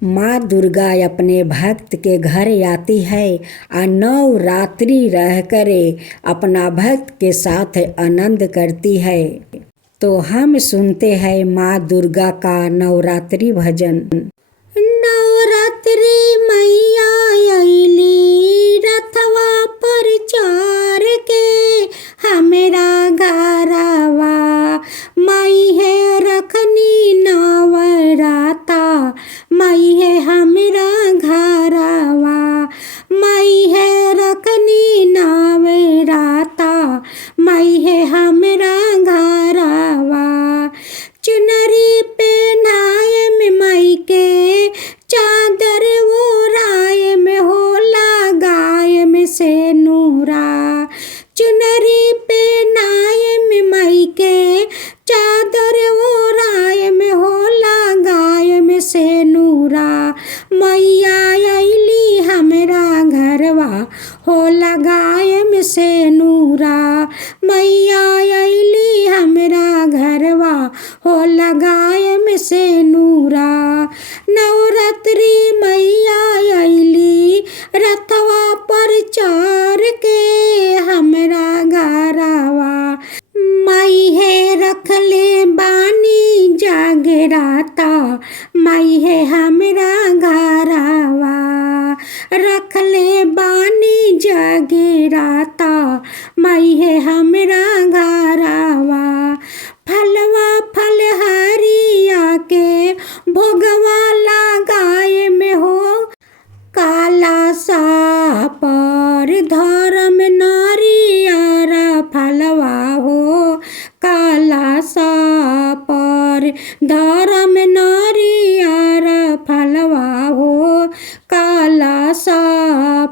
माँ दुर्गा अपने भक्त के घर आती है और नवरात्रि रह करे अपना भक्त के साथ आनंद करती है। तो हम सुनते हैं माँ दुर्गा का नवरात्रि भजन। नवरात्रि मैया अइली रथवा पर चढ़ के हमरा घरवा माई है रखनी नवराता माई है हमरा घरवा माई है रखनी नवराता माई है हमरा घरवा चुनरी पहनाए में माई के चादर ओढ़ाए में होला गाय में से नूरा चुनरी पहनाए में माई के चादर ओढ़ाए में होला गाय में से नूरा मैया अइली हमरा घरवा होला गाय में से नूरा मैया अइली हमरा घरवा होला गाय में से नूरा नवरात्रि मैया अइली रथवा पर चढ़ के हमरा घरवा माई है रखले बानी जागराता माई है हमरा घरवा रखले बानी जागराता माई है हमरा घरवा फलवा फलहरिया के भोगवा लगाए में हो काला सा पर धर्म नारियर फलवा हो काला सा पर धर्म नारियर फलवा हो काला सा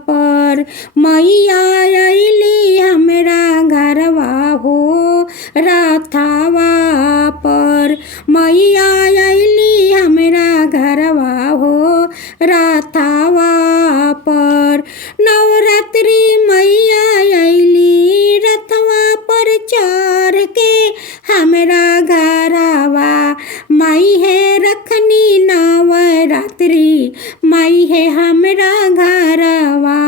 पर मैया अइली हमरा घरवा हो रथवा पर मैया अइली हमरा घरवा हो रथवा पर नवरात्रि मैया अइली रथवा पर चढ़ के हमरा घरवा माई है रखनी नवरात्रि माई है हमरा घरवा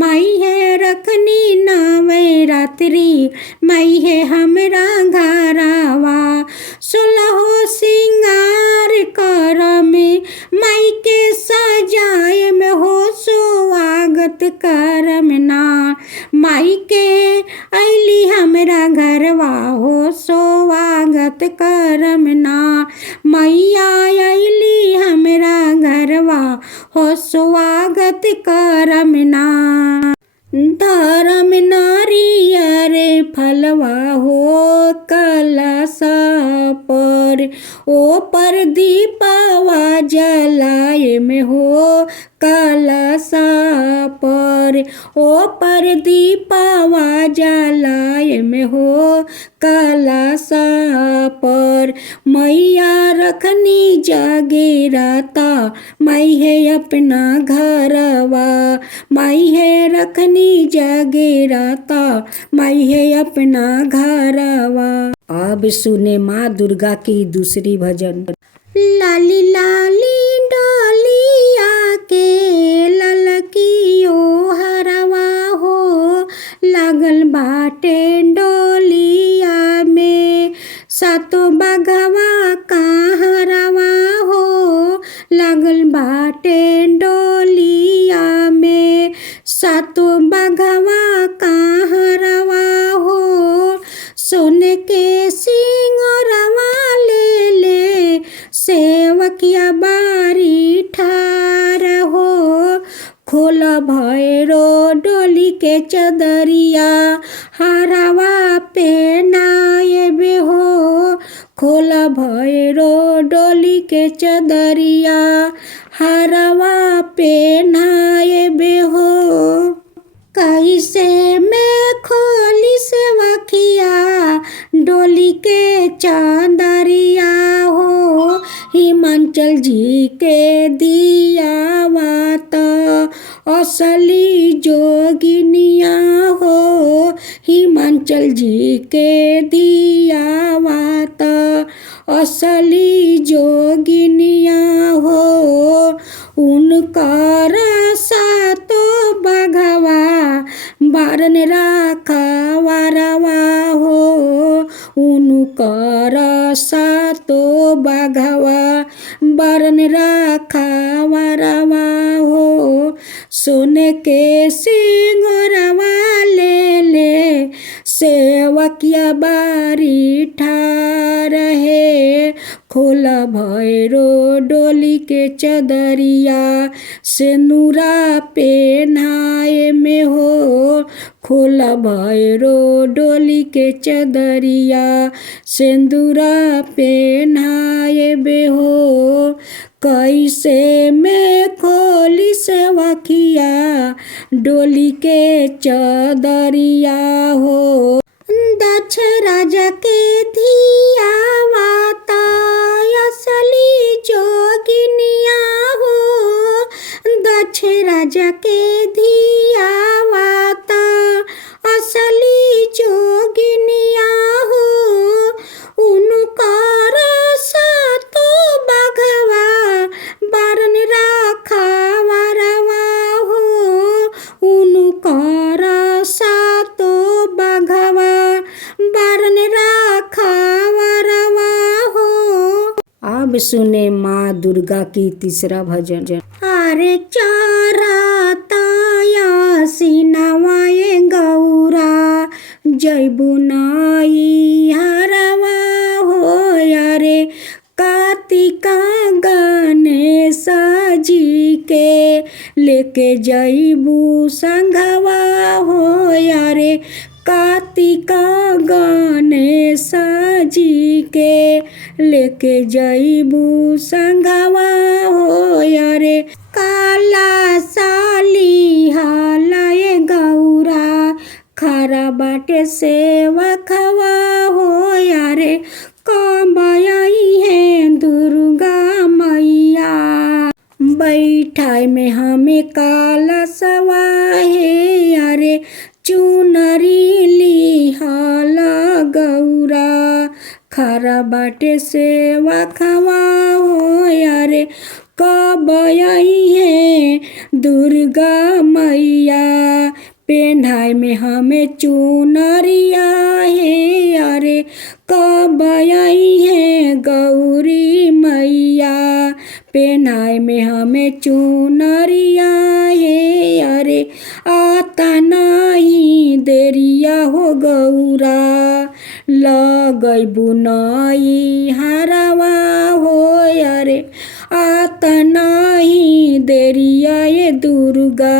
माई है रखनी नवरात्रि माई है हमरा घरवा सोलहो सिंगार कर में माई के सजाए में हो स्वागत कर में ना माई के अइली हमरा घरवा हो स्वागत कर में ना मैया अइली हमरा घरवा हो स्वागत कर में ना धर्म नारियर फलवा हो कलशा पर ओ पर दीपवा जलाए में हो कलशा पर ओ पर दीपवा जलाए में हो कलशा पर मैया रखनी जागराता माई है अपना घरवा माई है रखनी जागराता माई है अपना घरवा। अब सुने माँ दुर्गा की दूसरी भजन। लाली लाली डोलिया के ललकियो हरवा हो लागल बाटे डोलिया में सातो बघवा कहरवा हो लागल बाटे डोलिया में सातो बघवा कहरवा हो सोन के सिंगरवा ले ले सेवकिया बारी ठार हो खोल भैरो डोली के चदरिया हरवा पहनाए बे हो खोल भैरो डोली के चदरिया हरवा पहनाए बे हो कैसे मैं खोली से वखिया डोली के चांदरिया हो हिमाचल जी के दिया वात असली जोगिनिया हो हिमाचल जी के दिया वात असली जोगिनिया हो बारन राखा वारवा हो उनकर सातो बाघवा बारन राखा वारवा हो सोने के सिंगरवा ले ले सेवकिया बारी ठार है खोला भैरो डोली के चदरिया सिंदूरा पेन्हाए में हो खोला भैरो डोली के चदरिया सिंदूरा पेन्हाए बे हो कैसे में खोली सेवकिया डोली के चदरिया हो दक्ष राजा के धिया वाता असली जोगिनिया हो दक्ष राजा के धिया वाता असली जोगिनिया हो उनकर सातो बाघवा बारन राखा वारवा हो उनकर सातो बाघवा बारन राखा वारवा हो। अब सुने माँ दुर्गा की तीसरा भजन। अरे चाराताया सिनवाए गौरा जैबु नाई हरवा हो अरे कार्तिका गणेश जी के लेके जैबू संघवा हो अरे कार्तिका गणेश जी के लेके जैबू संघवा हो अरे काला साली हालाए गौरा खरा बाटे सेवा खवा हो अरे कबई है दुर्गा मैया बैठाए में हमें काला सवा है अरे चुनरी ली हाला गौरा खरा बाटे सेवा खवा हो अरे कबई है दुर्गा मैया पेन्हाए में हमें चुनरिया है अरे कबई है गौरी मैया पेन्हाए में हमें चुनरिया है अरे आता नहीं देरिया हो गौरा लगई बुनाई हरवा हो अरे आता नहीं देरिया ये दुर्गा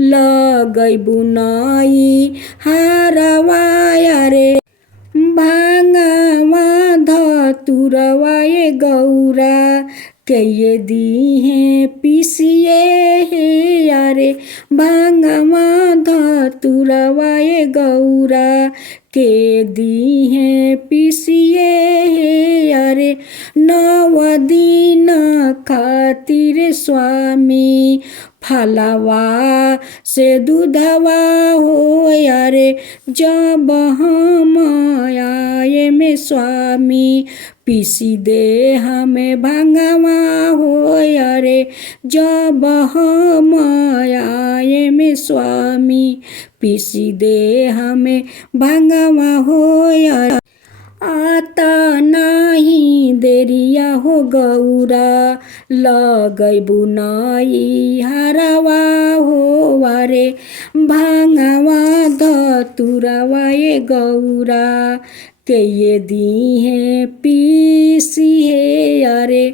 लगई बुनाई हरवा अरे भांगवा धतुरवा ये गौरा के ये दी है पीसिए है अरे भांगवा धतुरवा ये गौरा के दी है पीसिए है अरे नव दिन खातिर स्वामी फलवा से दूधवा हो अरे जब हम आए में स्वामी पीसी दे हमें भांगवा हो अरे जब हम आए में स्वामी पीसी दे हमें भांगवा हो अरे आता नहीं देरिया हो गौरा लगई बुनाई हरवा हो अरे भांगवा धतुरवा ये गौरा के ये दी है पीसी है अरे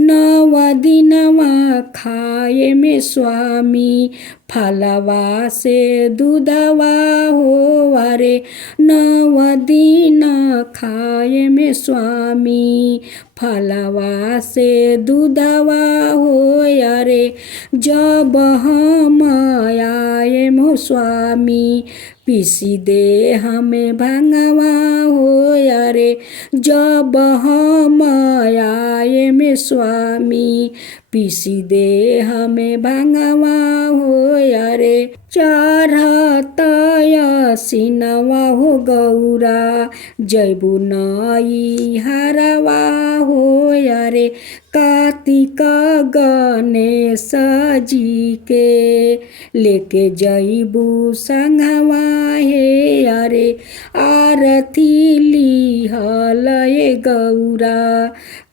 नव दिनवा खाए में स्वामी फलवा से दूधवा हो अरे नव दिन खाए में स्वामी फलवा से दूधवा हो अरे जब हम आए मो स्वामी पीसी दे हमें भांगवा हो अरे जब हम आए में स्वामी पीसी दे हमें भंगवा हो अरे चढ़ता सिनवा हो गौरा जैबू नई हरवा हो अरे कार्तिक गणेश जी के लेके जैबू संगवा हे अरे आरती लिहल गौरा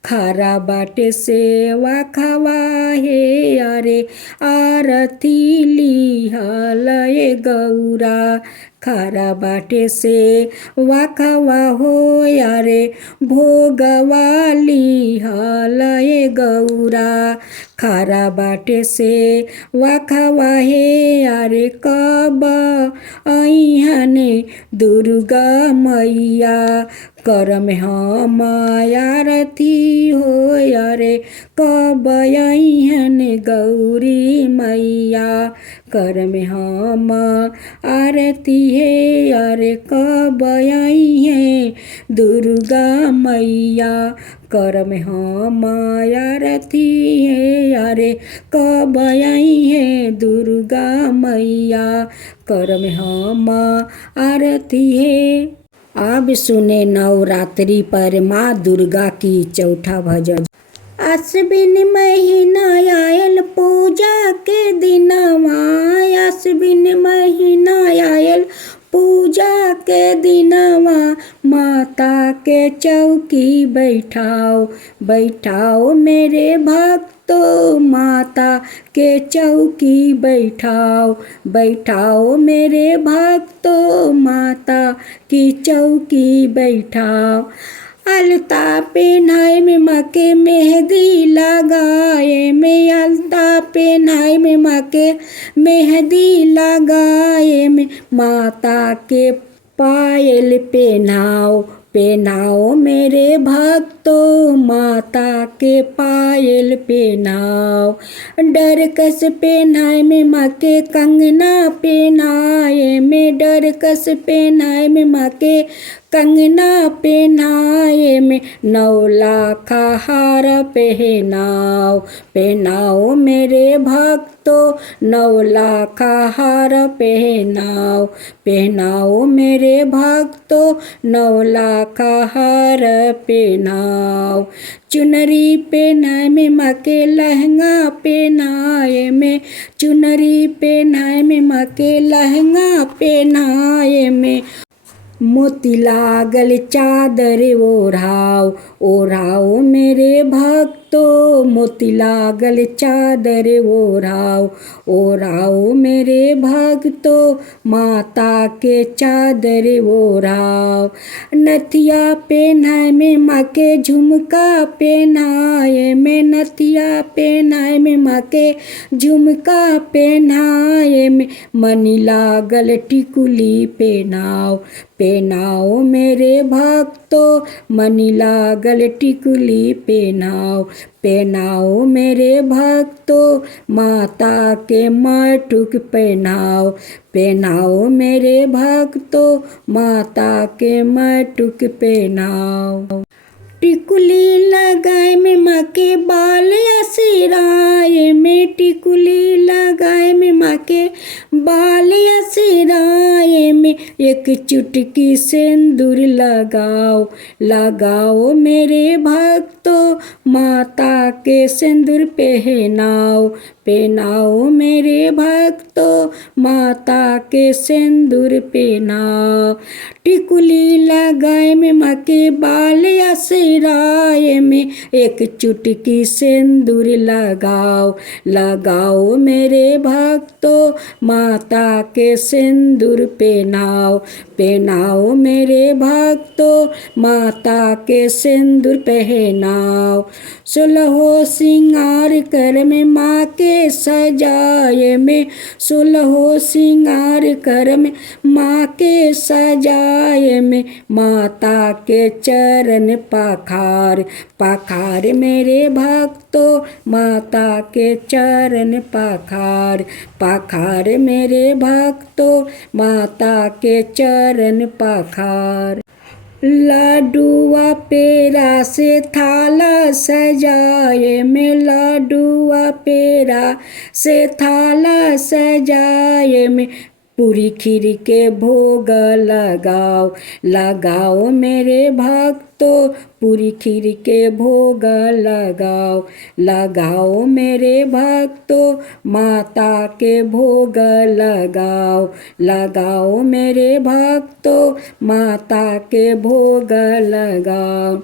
खरा बाटे सेवा खवा हे अरे आरती लिहल गौरा खरा बाटे से वाखवा हो अरे भोगवा लिहल गौरा खरा बाटे से वाखवा हे अरे कब अइहने दुर्गा मैया करम हम आरती हो अरे कब अइहने गौरी मैया करम हम आरती है अरे कब अइहे दुर्गा मैया करम हम आरती है अरे कब अइहे दुर्गा मैया करम हम आरती है। अब सुने नवरात्रि पर माँ दुर्गा की चौथा भजन। आश्विन महीना आयल पूजा के दिनवा आश्विन महीना आयल पूजा के दिनवा माता के चौकी बैठाओ बैठाओ मेरे भक्तों माता के चौकी बैठाओ बैठाओ मेरे भक्तों माता की चौकी बैठाओ अलता पेन्हाय में माँ के मेहंदी लगाए में अलता पेन्हाय में माँ के मेहंदी लगाए में माता के पायल पेन्हाओ पेन्हाओ मेरे भक्तों माता के पायल पेन्हाओ डरकस पेन्हाय में माँ के कंगना पेन्हाए में डरकस पेन्हाय में माँ के कंगना पेन्हाए में 9 लाख हार पहनाओ पहनाओ मेरे भक्तों 9 लाख हार पहनाओ पहनाओ मेरे भक्तों 9 लाख हार पहनाओ चुनरी पेन्हाय में माँ के लहंगा पेन्हाए में चुनरी पेन्हाय में माँ के लहंगा पेन्हाए में मोती लागल चादर ओढ़ाओ ओढ़ाओ मेरे भक्तों मोती लागल चादर ओढ़ाओ ओढ़ाओ मेरे भक्तों माता के चादर ओढ़ाओ नथिया पेन्हाय में माँ के झुमका पेन्हाए में नथिया पेन्हाय में माँ के झुमका पेन्हाए में मनी लागल टिकुली पेन्हाओ पेन्हाओ मेरे भक्तों मनी लागल टिकुली पेन्हाओ पेन्हाओ मेरे भक्तों माता के मटुक पेन्हाओ पेन्हाओ मेरे भक्तों माता के मटुक पेन्हाओ टिकुली लगाए में माँ के बाल सिराए में टिकुली लगाए में माँ के बाल सिराए में एक चुटकी सिंदूर लगाओ लगाओ मेरे भक्तों माता के सिंदूर पहनाओ पहनाओ मेरे भक्तों माता के सिंदूर पहनाओ टिकुली लगाए में माँ के बाल सिराए में एक चुटकी सिंदूर लगाओ लगाओ मेरे भक्तों माता के सिंदूर पहनाओ पहनाओ मेरे भक्तों माता के सिंदूर पहनाओ 16 श्रृंगार कर में माँ के सजाए में 16 श्रृंगार कर में माँ के सजाए में माता के चरण पखार पखार मेरे भक्तों माता के चरण पखार पखार मेरे भक्तों माता के चरण पखार लाडुआ पेड़ा से थाला सजाए में, लाडुआ पेड़ा से थाला सजाए में, पूरी खीर के भोग लगाओ, लगाओ मेरे भक्तों, पूरी खीर के भोग लगाओ, लगाओ मेरे भक्तों, माता के भोग लगाओ, लगाओ मेरे भक्तों, माता के भोग लगाओ।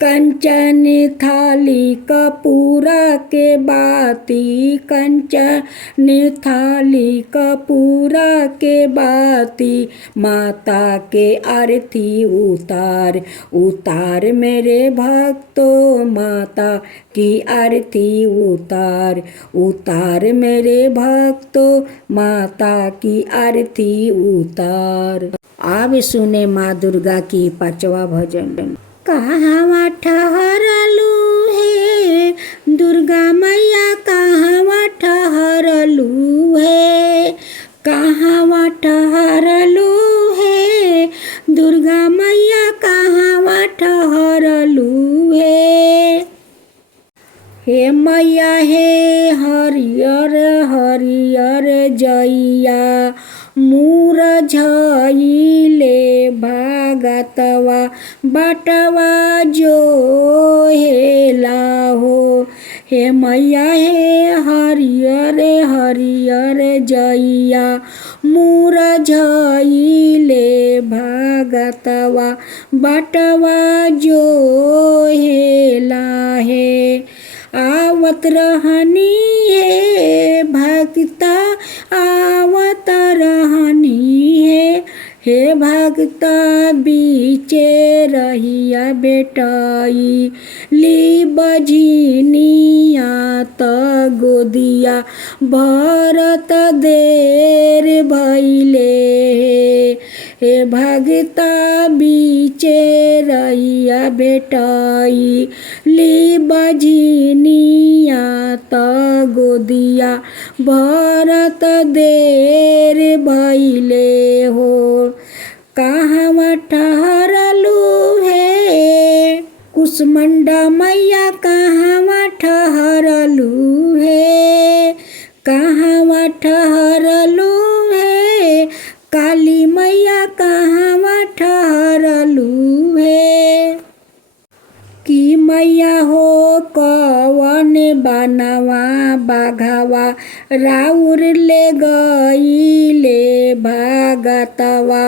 कंचन थाली कपूरा के बाती, कंचन थाली कपूरा के बाती, माता के आरती उतार, उतार मेरे भक्तों, माता की आरती उतार, उतार मेरे भक्तों, माता की आरती उतार। अब सुने माँ दुर्गा की 5वां भजन। कहवा ठहरलू है दुर्गा मैया, कहवा ठहरलू है, कहवा ठहरलू है दुर्गा मैया, कहवा ठहरलू है। हे मैया हे हरियर हरियर जइया, मुरझाइले भागतवा बटवा जो हेला हो। हे मैया हे हरियर हरियर जइया, मुरझाइले भागतवा बटवा जो हेला है। आवत रहनी है भक्ता, आवत रहनी है, हे भक्ता बीचे रहिया बेटाई, ली बझिनिया त गोदिया भरत देर भइले, हे भक्ता बीचे रहिया बेटाई, ली बझिनिया त गोदिया भरत देर भइले हो। कहवा ठहरलू है कुसमंडा मैया, कहवा ठहरलू है, कहवा ठहरलू है काली मैया, कहवा ठहरलू है। कि मैया हो कवन बनवा बाघवा, राउर ले गईले भागतवा,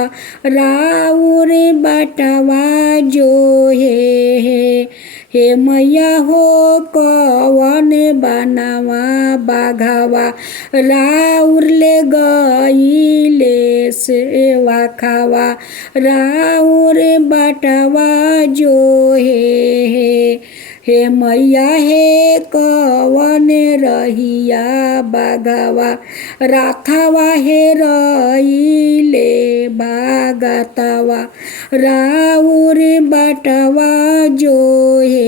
राउर बटवा जो हे मैया हो कवन बनवा बाघवा, राउर ले गईले सेवा खावा, राउर बटवा जो हे मैया हे कवन रहिया बाघवा, राथवा हे रईले भागतवा, राउर बटवा जो हे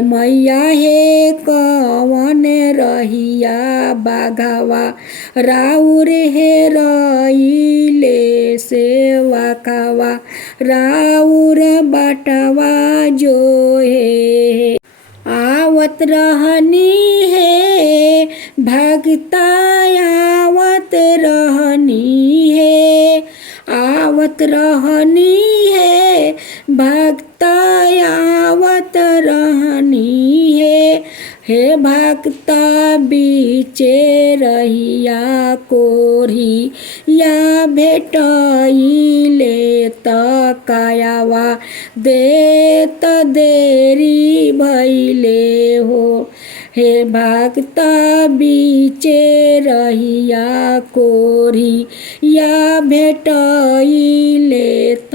मैया हे कवन रहिया बाघवा, राउर हे रईले सेवा खावा, राउर बटवा जो आवत रहनी है भक्ता, आवत रहनी है, आवत रहनी है भक्ता, आवत रहनी है, हे भक्ता बीचे रहिया कोरी, या भेटइले त कायावा, देत देरी भइले हो। हे भक्ता बीचे रहिया कोरी, या भेटइले त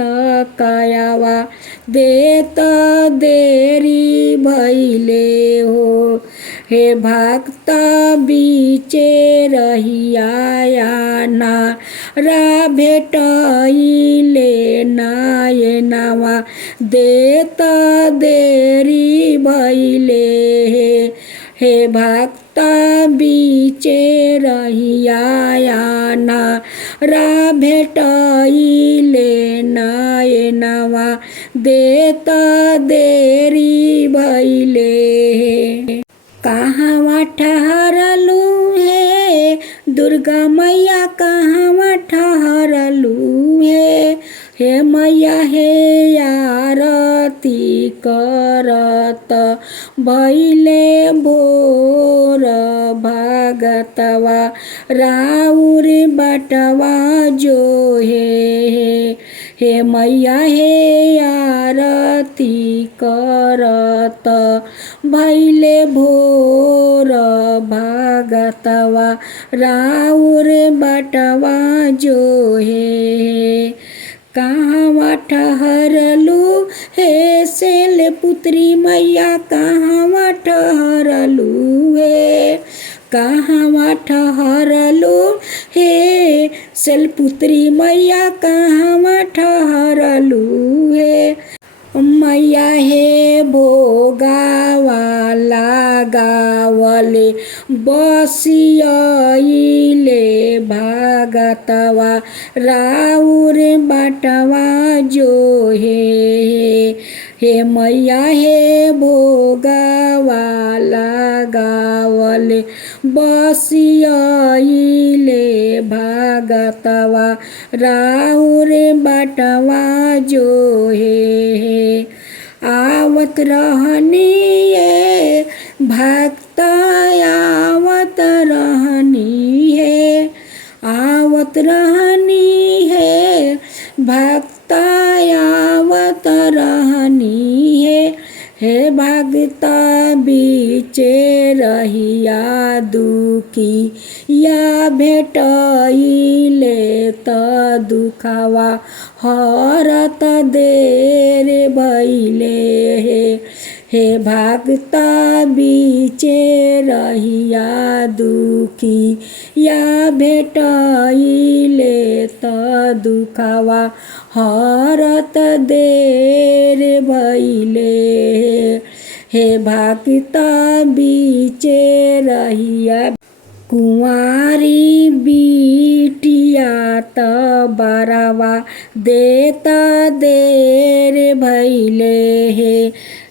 कायावा, देत देरी भइले हो। हे भक्ता बीचे रहिया ना रा भेटइले नाये नावा, देत देरी भइले हे भक्ता बीचे रहिया ना रा भेटइले ना नयनवा देता देरी भैले। कहवा ठहरलू हे दुर्गा मैया, कहवा ठहरलू हे मैया हे आरती करत भैले भोर। भगतवा राउर बटवा जो हे मैया हे आरती करत भैले भोर। भगतवा राउर बटवा जो कहवा ठहरलू हे शैलपुत्री मैया, कहवा ठहरलू कहवा ठहरलू हे शैलपुत्री मैया, कहवा ठहरलू मैया हे भोगावा लगावले बसियले। भगतवा राउर बटवा जो हे मैया हे भोगावा लगावले बसियले। भगतवा राउर बटवा जो आवत रहनी है भक्त आवत रहनी है, आवत रहनी है भक्त आवत रहनी हे भगता बीचे रहिया दुखी या भेटइले त दुखवा हरत देर भइले हे भगता बीचे रहिया दुखी या भेटइले त दुखवा हरत देर भइले हे भगता बीचे रहिया। कुंवारी बिटिया त बरवा देता देर भइले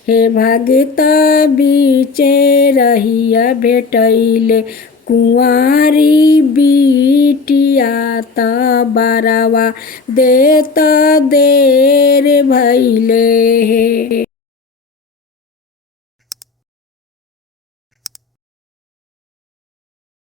हे भगता बीचे रहिया भेटइले। कुंवारी बिटिया त बरवा देता देर भइले।